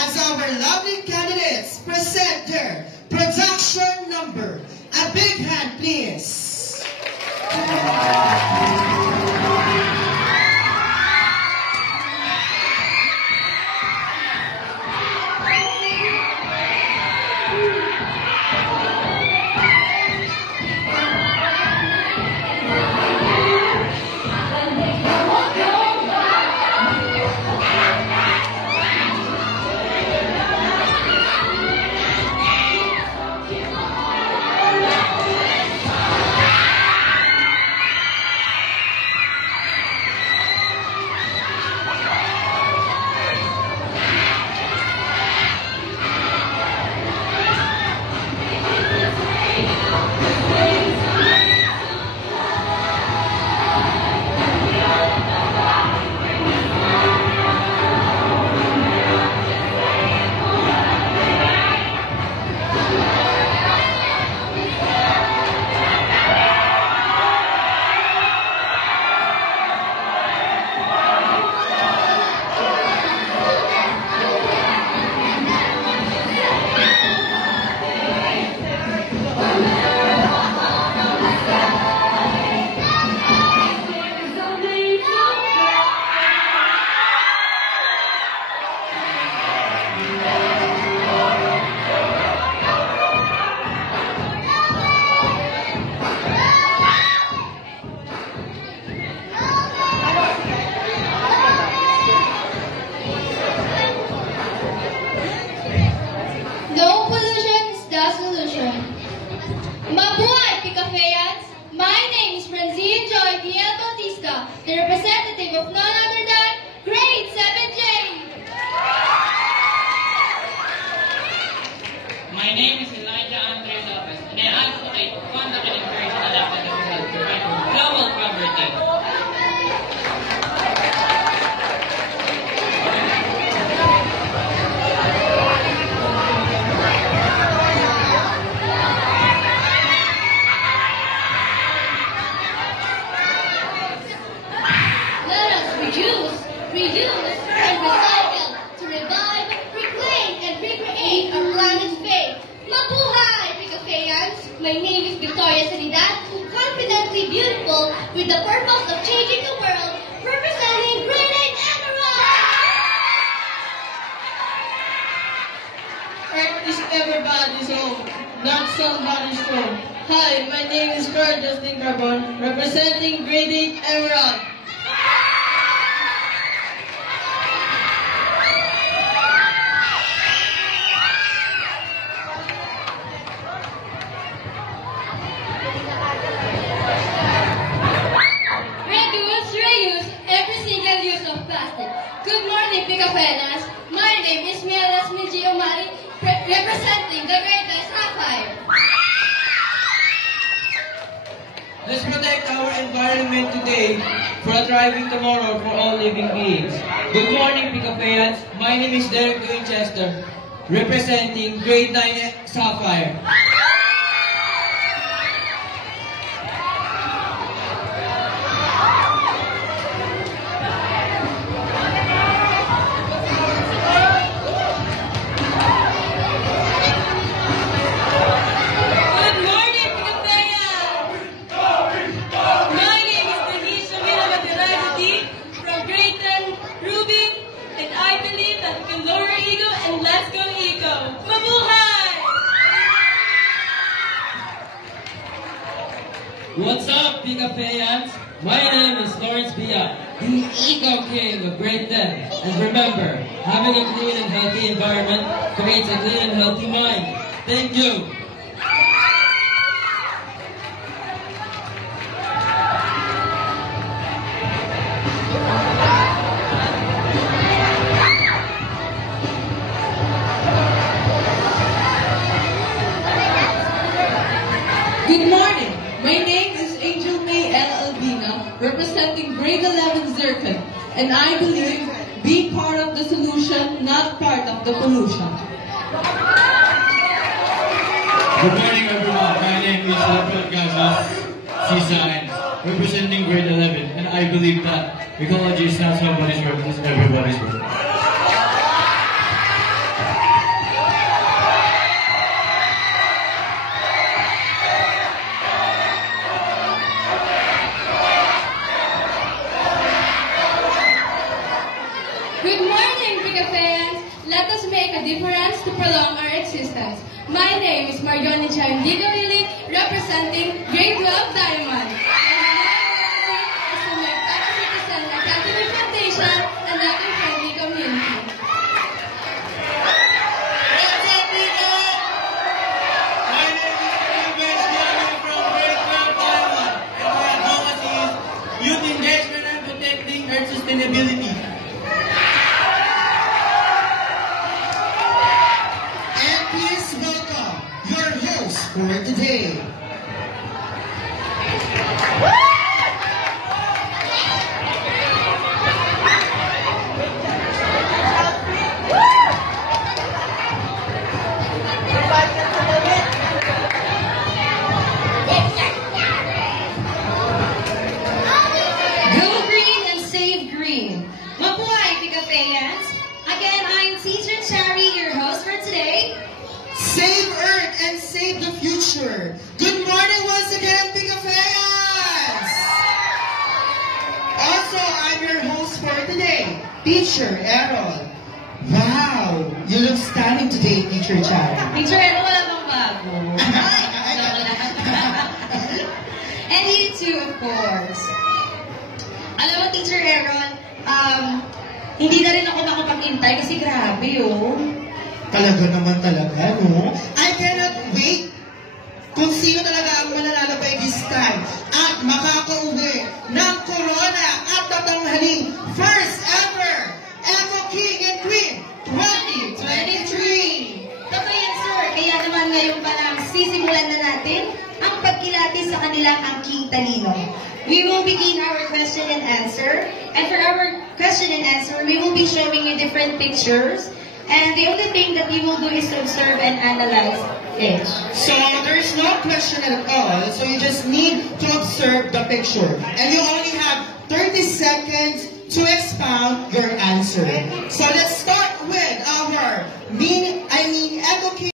as our lovely candidates present their production number. A big hand, please. No pollution is the solution. Mabuhay, Picafeyans! My name is Francine Joy D.L. Bautista, the representative of none other than Grade 7J. My name is Elijah Andre Lopez, and I advocate for conduct and encourage an adaptive health to fight for global poverty. Let us reuse, and recycle to revive, reclaim, and recreate our planet's fate. Mabuhay, Picafeyans! My name is Victoria Sanidad, confidently beautiful with the purpose of changing the world, representing Grade 8 Emerald! Earth is everybody's home, not somebody's home. Hi, my name is Carl Justin Carbon, representing Grade 8 Emerald. Reuse every single use of plastic. Good morning, Picafeyans. My name is Mielas Miji Omari, representing the Grade 9 Sapphire. Let's protect our environment today for a thriving tomorrow for all living beings. Good morning, Picafeyans. My name is Derek Winchester, representing Grade 9 Sapphire. Good morning, Picafeyans! My name is Tanisha Miramadiraji from Grade 10 Rubin, and I believe that we can lower ego and let's go eco. Mabuhay! What's up, Picafeyans? My name is Lawrence Bia, the Eco King of Grade 10. And remember, having a clean and healthy environment creates a clean and healthy mind. Thank you. Good morning. My name is Angel May L. Albina, representing Grade 11 Zircon, and I believe be part of the solution, not part of the pollution. Good morning, everyone. My name is Rafael Casas, C-Science, representing Grade 11, and I believe that ecology is not somebody's work, it's everybody's work. Good morning, Pika fans. Let us make a difference to prolong our existence. My name is Marioni Chandigo Lili, representing Grade 12 Diamond. And my goal is to make every citizen a Catholic Foundation and a friendly community. What's up, Pika? My name is Ruben Gianni from Grade 12 Diamond, and my advocacy is youth engagement and protecting Earth sustainability. And please welcome your host for today. Go green and save green. Mabuhay, Picafayans! Again, I'm Teacher Chari, your host for today. Save Earth and save the future. Good morning once again, Picafayans! Also, I'm your host for today, Teacher Errol. Wow, you look stunning today, Teacher Chari. Teacher, ano wala bang bago? And you too, of course. Alam mo, Teacher Aaron, hindi na rin ako nakapag-intay kasi grabe, oh. Talaga naman talaga, no? I cannot wait kung sino talaga ang mananalo by this time at makakauwi ng Corona at tatanghaling first ever Eco King and Queen 2023! Totoo yan, sir. Kaya naman ngayon pa lang sisimulan na natin ang pagkilatis sa kanilang angking talino. We will begin our question and answer. And for our question and answer, we will be showing you different pictures. And the only thing that you will do is to observe and analyze it. So there's no question at all, so you just need to observe the picture. And you only have 30 seconds to expound your answer. So let's start with our Eco King